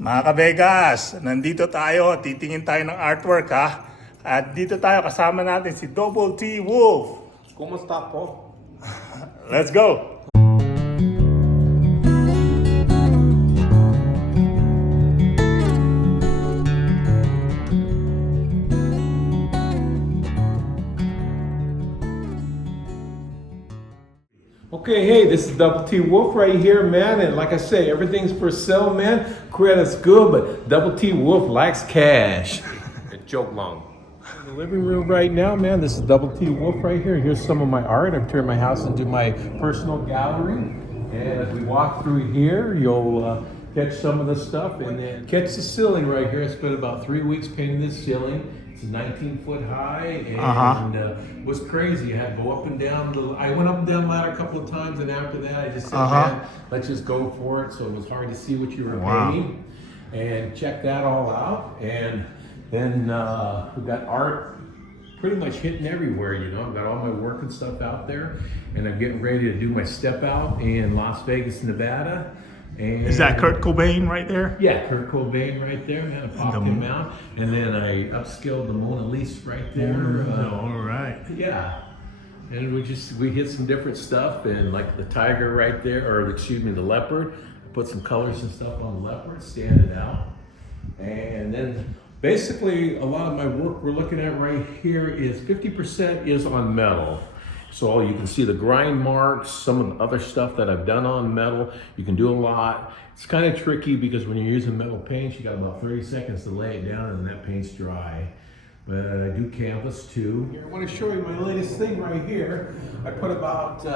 Mga kabegas, nandito tayo, titingin tayo ng artwork ha. At dito tayo kasama natin si Double T Wolf. Kumusta po? Let's go! Okay, hey, this is Double T Wolf right here, man. And like I say, everything's for sale, man. Credit's good, but Double T Wolf likes cash. A joke long. In the living room right now, man, this is Double T Wolf right here. Here's some of my art. I've turned my house into my personal gallery. And as we walk through here, you'll catch some of the stuff and then catch the ceiling right here. I spent about 3 weeks painting this ceiling. It's 19 foot high and was crazy. I had to go up and down. I went up and down the ladder a couple of times, and after that, I just said, man, let's just go for it. So it was hard to see what you were painting, and check that all out. And then we got art pretty much hitting everywhere. You know, I've got all my work and stuff out there, and I'm getting ready to do my step out in Las Vegas, Nevada. And Is that Kurt Cobain right there? Yeah, Kurt Cobain right there, man. I popped him out. And then I upscaled the Mona Lisa right there. All right. Yeah. And we hit some different stuff, and like the tiger right there, or excuse me, the leopard. Put some colors and stuff on the leopard, stand it out. And then basically a lot of my work we're looking at right here is 50% is on metal. So you can see the grind marks, some of the other stuff that I've done on metal. You can do a lot. It's kind of tricky because when you're using metal paints, you got about 30 seconds to lay it down and that paint's dry. But I do canvas too. Here, I want to show you my latest thing right here. I put about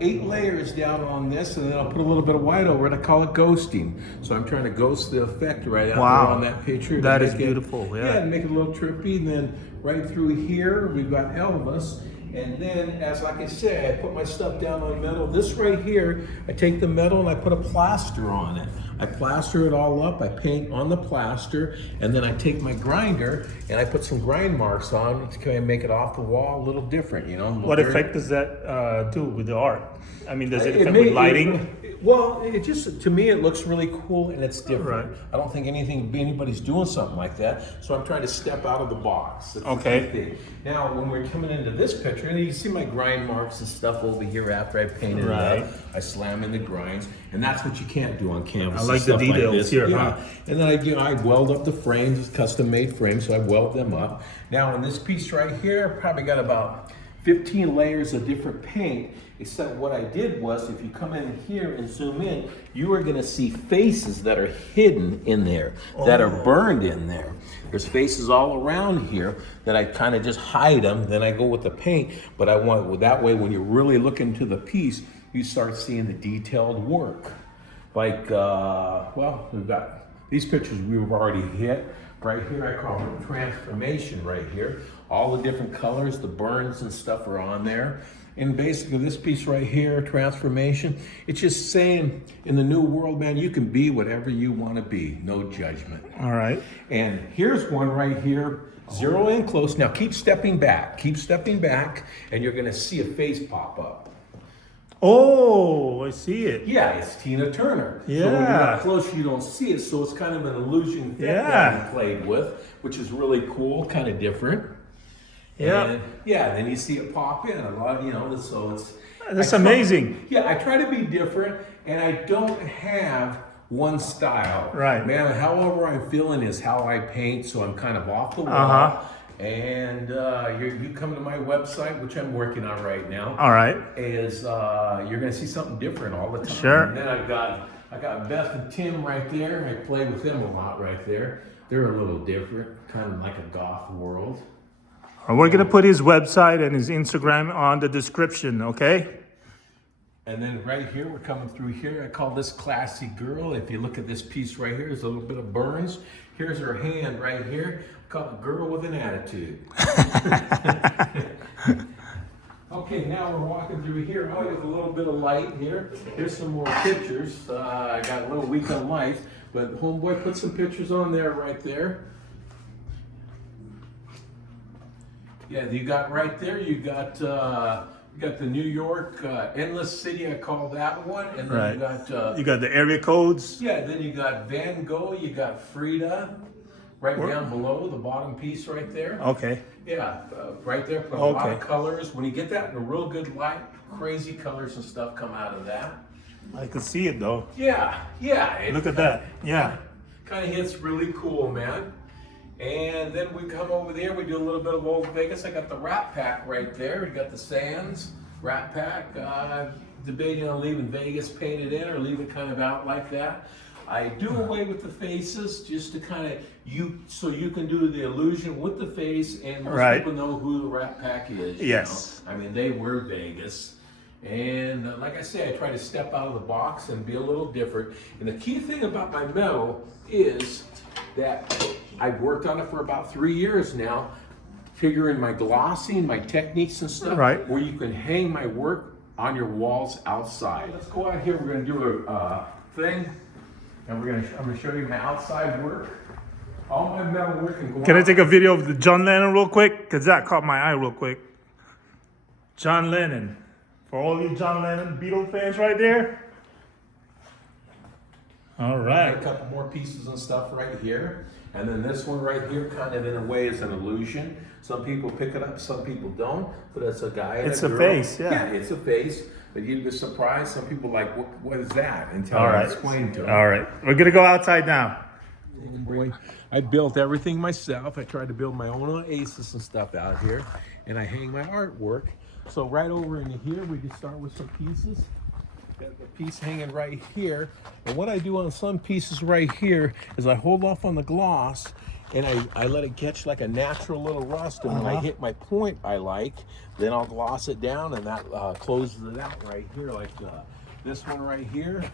8 layers down on this, and then I'll put a little bit of white over it. I call it ghosting. So I'm trying to ghost the effect right out there on that picture. That is beautiful, yeah. Yeah, make it a little trippy. And then right through here, we've got Elvis. And then, as like I said, I put my stuff down on metal. This right here, I take the metal and I put a plaster on it. I plaster it all up, I paint on the plaster, and then I take my grinder and I put some grind marks on it to kind of make it off the wall a little different, you know. What effect does that do with the art? I mean, does it affect with lighting? Well, it just, to me, it looks really cool and it's different. Right. I don't think anybody's doing something like that, so I'm trying to step out of the box. That's Okay. the thing. Now, when we're coming into this picture, and you can see my grind marks and stuff over here after I painted it up. I slam in the grinds, and that's what you can't do on canvas. I like the details here, yeah. And then I weld up the frames, it's custom-made frames, so I weld them up. Now, in this piece right here, I probably got about 15 layers of different paint, except what I did was, if you come in here and zoom in, you are gonna see faces that are hidden in there, that are burned in there. There's faces all around here that I kind of just hide them, then I go with the paint, but I want, that way when you really look into the piece, you start seeing the detailed work. Like, well, we've got these pictures we've already hit. Right here, I call it transformation right here. All the different colors, the burns and stuff are on there. And basically this piece right here, transformation, it's just saying in the new world, man, you can be whatever you want to be, no judgment. All right. And here's one right here, zero in close. Now keep stepping back, and you're gonna see a face pop up. Oh, I see it. Yeah, it's Tina Turner. Yeah. So when you're up close, you don't see it, so it's kind of an illusion that we played with, which is really cool, kind of different. Yeah. And yeah, then you see it pop in. A lot of, you know, so it's... That's amazing. Yeah, I try to be different, and I don't have one style. Right. Man, however I'm feeling is how I paint, so I'm kind of off the wall. And you come to my website, which I'm working on right now. All right. Is you're gonna see something different all the time. Sure. And then I got Beth and Tim right there. I play with them a lot right there. They're a little different, kind of like a goth world. We're gonna put his website and his Instagram on the description, okay? And then right here, we're coming through here. I call this Classy Girl. If you look at this piece right here, there's a little bit of burns. Here's her hand right here. I call it Girl with an Attitude. Okay, now we're walking through here. Oh, there's a little bit of light here. Here's some more pictures. I got a little weak on light, but homeboy put some pictures on there right there. Yeah, you got right there, you got You got the New York Endless City, I call that one, and then Right. you got You got the area codes. yeah. Then you got Van Gogh, you got Frida, right down below the bottom piece right there. Okay. Yeah, right there. Put a lot Okay. of colors. When you get that in a real good light, crazy colors and stuff come out of that. I can see it though. Yeah, yeah. It Look at that. Yeah. kind of hits really cool, man. And then we come over there, we do a little bit of Old Vegas. I got the Rat Pack right there. We got the Sands Rat Pack. Debating on leaving Vegas painted in or leave it kind of out like that. I do away with the faces just to kind of so you can do the illusion with the face, and most Right. people know who the Rat Pack is. Yes. You know? I mean, they were Vegas. And like I say, I try to step out of the box and be a little different. And the key thing about my metal is that I've worked on it for about 3 years now, figuring my glossing, my techniques and stuff, Right. where you can hang my work on your walls outside. Let's go out here. We're going to do a thing, and I'm going to show you my outside work. All my metal work can go Can I out. take a video of the John Lennon real quick? Because that caught my eye real quick. John Lennon. For all you John Lennon Beatle fans right there. All right. A couple more pieces and stuff right here. And then this one right here kind of in a way is an illusion. Some people pick it up, some people don't. But it's a guy and It's a a girl. face, yeah. Yeah, it's a face. But you'd be surprised. Some people like, what is that? Until All I right. explain to them. All right. We're going to go outside now. Boy, I built everything myself. I tried to build my own oasis and stuff out here. And I hang my artwork. So right over into here, we just start with some pieces. Got the piece hanging right here. And what I do on some pieces right here is I hold off on the gloss and I let it catch like a natural little rust. And when I hit my point I like, then I'll gloss it down, and that closes it out right here. Like this one right here.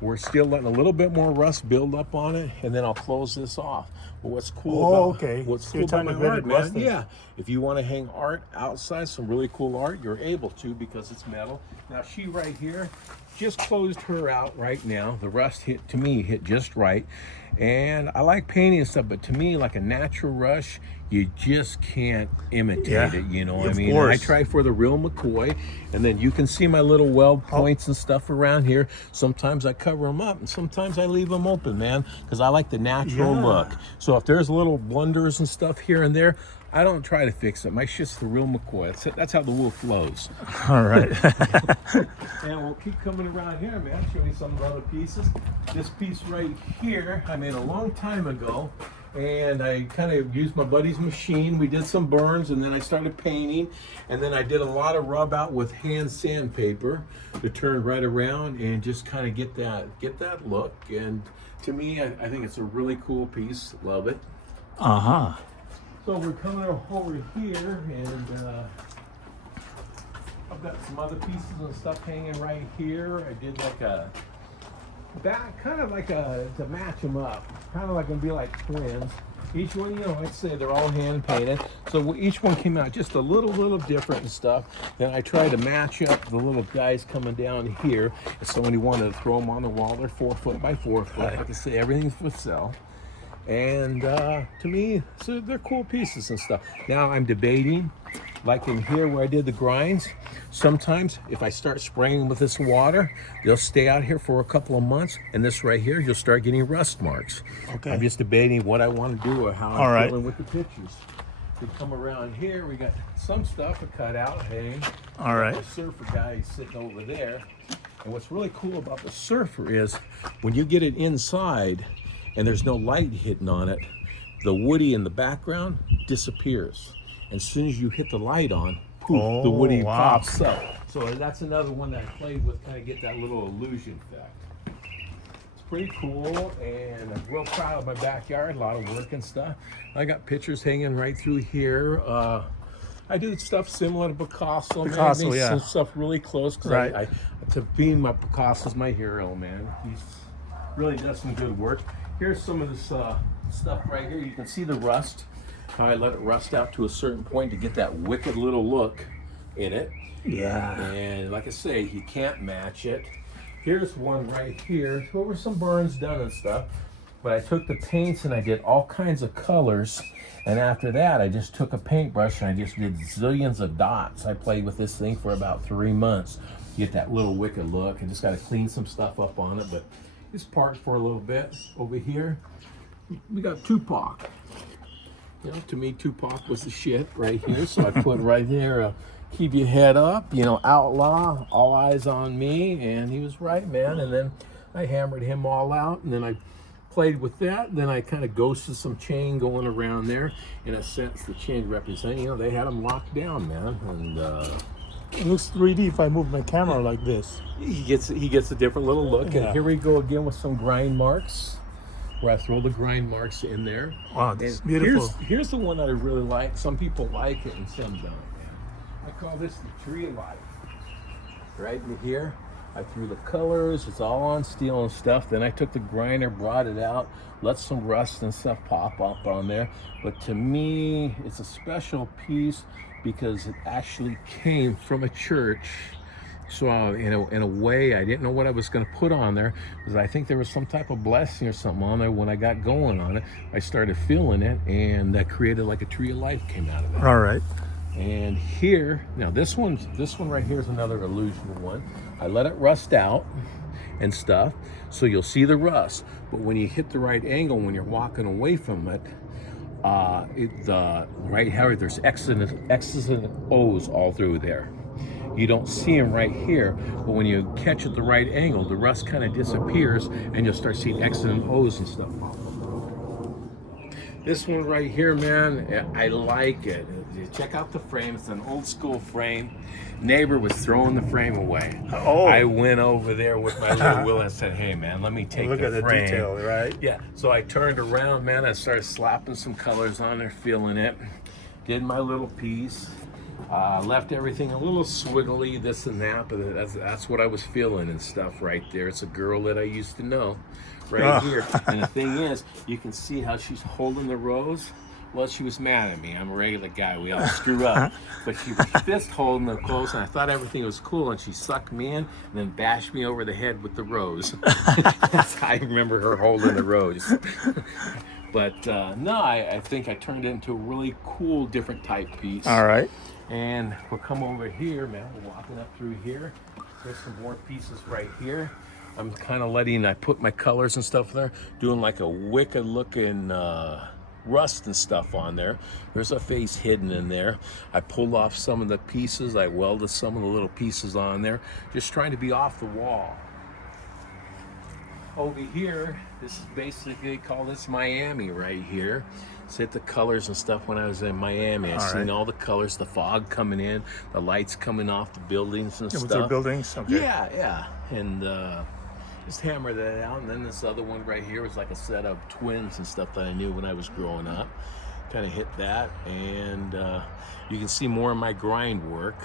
We're still letting a little bit more rust build up on it, and then I'll close this off. But what's cool okay. what's So cool you're about trying my to get it art, man, rusted. yeah. If you want to hang art outside, some really cool art, you're able to because it's metal. Now she right here, just closed her out right now. The rust hit just right. And I like painting and stuff, but to me, like a natural rush, you just can't imitate it, you know what I Of mean? course. And I try for the real McCoy, and then you can see my little weld points and stuff around here. Sometimes I cover them up, and sometimes I leave them open, man, because I like the natural Yeah. look. So if there's little blunders and stuff here and there, I don't try to fix it. My shit's the real McCoy. That's how the wool flows. All right. And we'll keep coming around here, man. Show you some of the other pieces. This piece right here, I made a long time ago, and I kind of used my buddy's machine. We did some burns, and then I started painting, and then I did a lot of rub out with hand sandpaper to turn right around and just kind of get that look. And to me, I think it's a really cool piece. Love it. Uh-huh. So we're coming over here, and I've got some other pieces and stuff hanging right here. I did like kind of like to match them up, kind of like gonna be like twins. Each one, you know, like I say, they're all hand painted. So each one came out just a little different and stuff. Then I tried to match up the little guys coming down here. If somebody wanted to throw them on the wall, they're 4 foot by 4 foot. Like I say, everything's for sale. And to me, so they're cool pieces and stuff. Now I'm debating, like in here where I did the grinds, sometimes if I start spraying with this water, they'll stay out here for a couple of months, and this right here, you'll start getting rust marks. Okay. I'm just debating what I want to do or how All I'm right. feeling with the pictures. We come around here, we got some stuff to cut out, hey. All right. The surfer guy sitting over there. And what's really cool about the surfer is when you get it inside, and there's no light hitting on it, the woody in the background disappears. And as soon as you hit the light on, poof, the woody wow. pops up. So that's another one that I played with, kind of get that little illusion effect. It's pretty cool, and I'm real proud of my backyard, a lot of work and stuff. I got pictures hanging right through here. I do stuff similar to Picasso. Man. I Picasso, make yeah. some stuff really close, because Right. to me, my Picasso's my hero, man. He's really does some good work. Here's some of this stuff right here. You can see the rust. How I let it rust out to a certain point to get that wicked little look in it. Yeah. And like I say, you can't match it. Here's one right here. Over some burns done and stuff. But I took the paints and I did all kinds of colors. And after that, I just took a paintbrush and I just did zillions of dots. I played with this thing for about 3 months. Get that little wicked look. I just got to clean some stuff up on it, but it's parked for a little bit. Over here, we got Tupac. You know, to me, Tupac was the shit right here. So I put right there, keep your head up, you know, outlaw, all eyes on me. And he was right, man. And then I hammered him all out, and then I played with that. Then I kind of ghosted some chain going around there. In a sense, the chain represent, you know, they had him locked down, man. And It looks 3D if I move my camera like this. he gets a different little look. Yeah. And here we go again with some grind marks, where I throw the grind marks in there. Wow, this is And beautiful. Here's the one that I really like. Some people like it and some don't, man. I call this the tree of life. Right in here, I threw the colors. It's all on steel and stuff. Then I took the grinder, brought it out, let some rust and stuff pop up on there. But to me, it's a special piece because it actually came from a church. So in a way, I didn't know what I was going to put on there, because I think there was some type of blessing or something on there. When I got going on it, I started feeling it, and that created like a tree of life came out of it. All right. And here, now this one right here is another illusion one. I let it rust out and stuff, so you'll see the rust. But when you hit the right angle, when you're walking away from it, right here, there's X's and O's all through there. You don't see them right here, but when you catch it the right angle, the rust kind of disappears, and you'll start seeing X's and O's and stuff. This one right here, man, I like it. Check out the frame. It's an old school frame. Neighbor was throwing the frame away. Oh. I went over there with my little wheel and said, hey, man, let me take Look the at the frame. detail, right? Yeah, so I turned around, man. I started slapping some colors on there, feeling it. Did my little piece. Left everything a little swiggly, this and that, but that's what I was feeling and stuff right there. It's a girl that I used to know right here. And the thing is, you can see how she's holding the rose. Well, she was mad at me. I'm a regular guy. We all screw up. But she was fist holding the close, and I thought everything was cool, and she sucked me in and then bashed me over the head with the rose. That's how I remember her holding the rose. But no, I think I turned it into a really cool, different type piece. All right. And we'll come over here, man. We're walking up through here. There's some more pieces right here. I'm kind of I put my colors and stuff there, doing like a wicked looking rust and stuff on there. There's a face hidden in there. I pulled off some of the pieces. I welded some of the little pieces on there, just trying to be off the wall. Over here, this is basically, call this Miami right here. Set the colors and stuff when I was in Miami. I seen all the colors, the fog coming in, the lights coming off the buildings and Yeah, stuff. with their buildings? Okay. Yeah. And just hammer that out. And then this other one right here was like a set of twins and stuff that I knew when I was growing up. Kind of hit that. And you can see more of my grind work.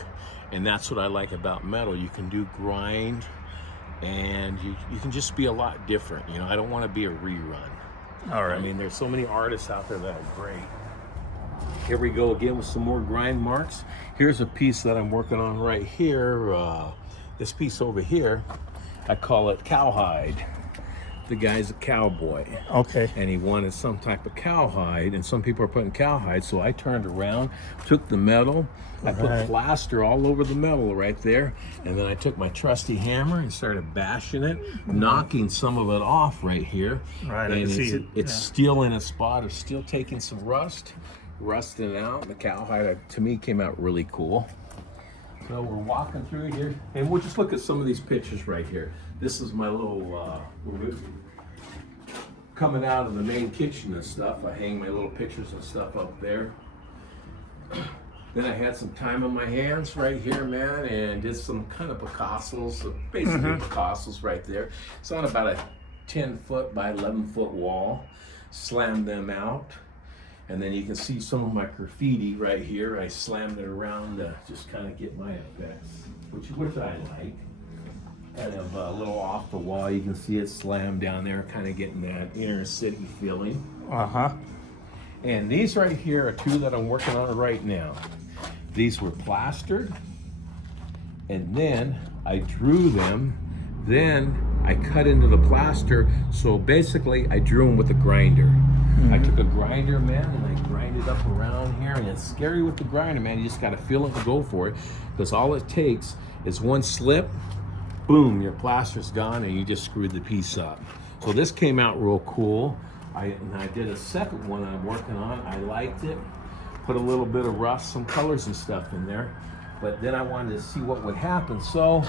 And that's what I like about metal. You can do grind, and you can just be a lot different. You know, I don't want to be a rerun. All right. I mean, there's so many artists out there that are great. Here we go again with some more grind marks. Here's a piece that I'm working on right here. This piece over here, I call it cowhide. The guy's a cowboy. Okay. And he wanted some type of cowhide, and some people are putting cowhide, so I turned around, took the metal, I put plaster all over the metal right there, and then I took my trusty hammer and started bashing it, knocking some of it off right here. Right, and I can see it. It's still in a spot of still taking some rusting out. The cowhide, to me, came out really cool. So we're walking through here, and we'll just look at some of these pictures right here. This is my little coming out of the main kitchen and stuff. I hang my little pictures and stuff up there. Then I had some time on my hands right here, man, and did some kind of Picassos, basically Picassos right there. It's on about a 10-foot by 11-foot wall. Slammed them out. And then you can see some of my graffiti right here. I slammed it around to just kind of get my effects, which I like. Kind of a little off the wall. You can see it slammed down there, kind of getting that inner city feeling. And these right here are two that I'm working on right now. These were plastered, and then I drew them. Then I cut into the plaster. So basically, I drew them with a grinder. I took a grinder, man, and I grind it up around here. And it's scary with the grinder, man. You just got to feel it and go for it. Because all it takes is one slip, boom, your plaster's gone, and you just screwed the piece up. So this came out real cool. I did a second one I'm working on. I liked it. Put a little bit of rust, some colors and stuff in there. But then I wanted to see what would happen. So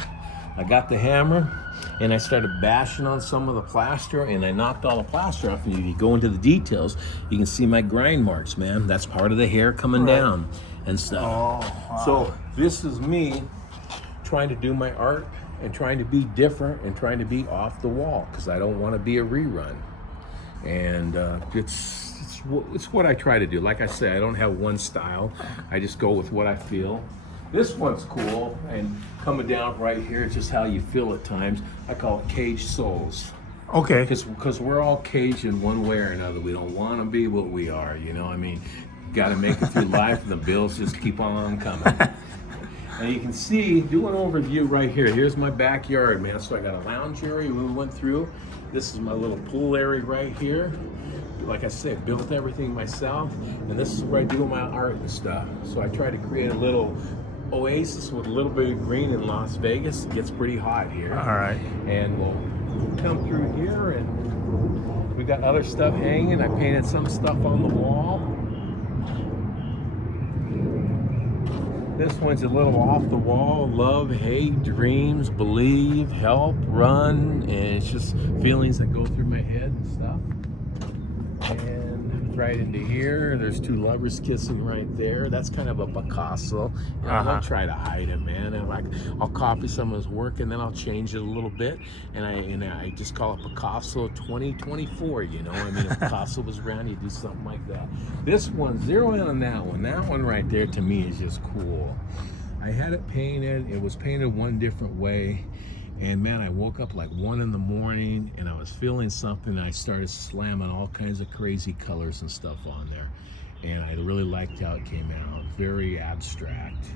I got the hammer and I started bashing on some of the plaster, and I knocked all the plaster off. And if you go into the details, you can see my grind marks, man. That's part of the hair coming down and stuff. Oh, wow. So this is me trying to do my art and trying to be different and trying to be off the wall, because I don't want to be a rerun. And it's what I try to do. Like I say, I don't have one style. I just go with what I feel. This one's cool, and coming down right here, it's just how you feel at times. I call it caged souls. Okay. Because we're all caged in one way or another. We don't want to be what we are, you know? I mean, got to make it through life, and the bills just keep on coming. And you can see, do an overview right here. Here's my backyard, man. So I got a lounge area we went through. This is my little pool area right here. Like I said, built everything myself. And this is where I do my art and stuff. So I try to create a little oasis with a little bit of green in Las Vegas. It gets pretty hot here. All right. And we'll come through here, and we got other stuff hanging. I painted some stuff on the wall. This one's a little off the wall. Love, hate, dreams, believe, help, run, and it's just feelings that go through my head and stuff. And right into here, there's two lovers kissing right there. That's kind of a Bakasyon. I don't try to hide it, man. I'll copy someone's work and then I'll change it a little bit, and I just call it Bakasyon 2024. You know, I mean, if Picasso was around, he'd do something like that. This one, zero in on that one. That one right there to me is just cool. I had it painted. It was painted one different way. And man, I woke up like 1 in the morning and I was feeling something, and I started slamming all kinds of crazy colors and stuff on there. And I really liked how it came out. Very abstract.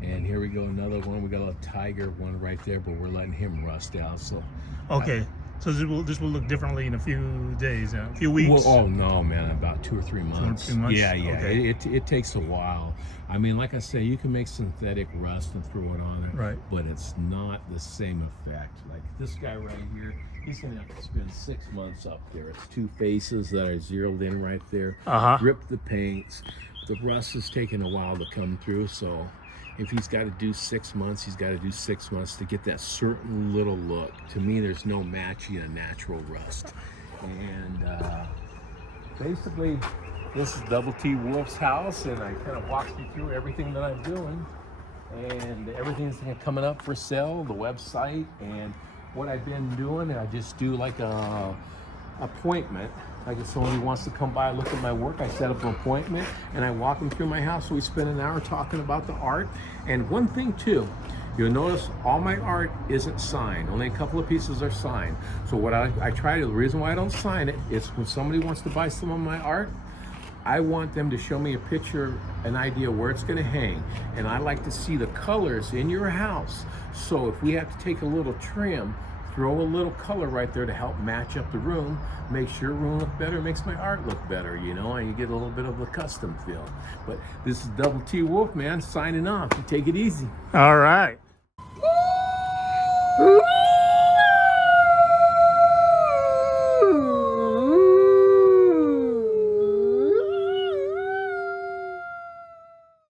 And here we go, another one. We got a tiger one right there, but we're letting him rust out. So Okay. So this will look differently in a few days, a few weeks. Well, oh no, man, about 2 or 3 months. 2 or 3 months? Yeah. Okay. It takes a while. I mean, like I say, you can make synthetic rust and throw it on it, Right. but it's not the same effect. Like this guy right here, he's gonna have to spend 6 months up there. It's 2 faces that are zeroed in right there. Drip the paints. The rust is taking a while to come through, so if he's got to do 6 months, he's got to do 6 months to get that certain little look. To me, there's no matching a natural rust. And basically, this is Double T Wolf's house, and I kind of walked you through everything that I'm doing. And everything's coming up for sale, the website, and what I've been doing. I just do like a appointment. Like if somebody wants to come by, look at my work, I set up an appointment and I walk them through my house. So we spend an hour talking about the art. And one thing too, you'll notice all my art isn't signed. Only a couple of pieces are signed. So what I try to, the reason why I don't sign it is when somebody wants to buy some of my art, I want them to show me a picture, an idea where it's going to hang. And I like to see the colors in your house. So if we have to take a little trim, throw a little color right there to help match up the room, make sure your room look better, makes my art look better, you know, and you get a little bit of a custom feel. But this is Double T Wolf, man, signing off. You take it easy. All right.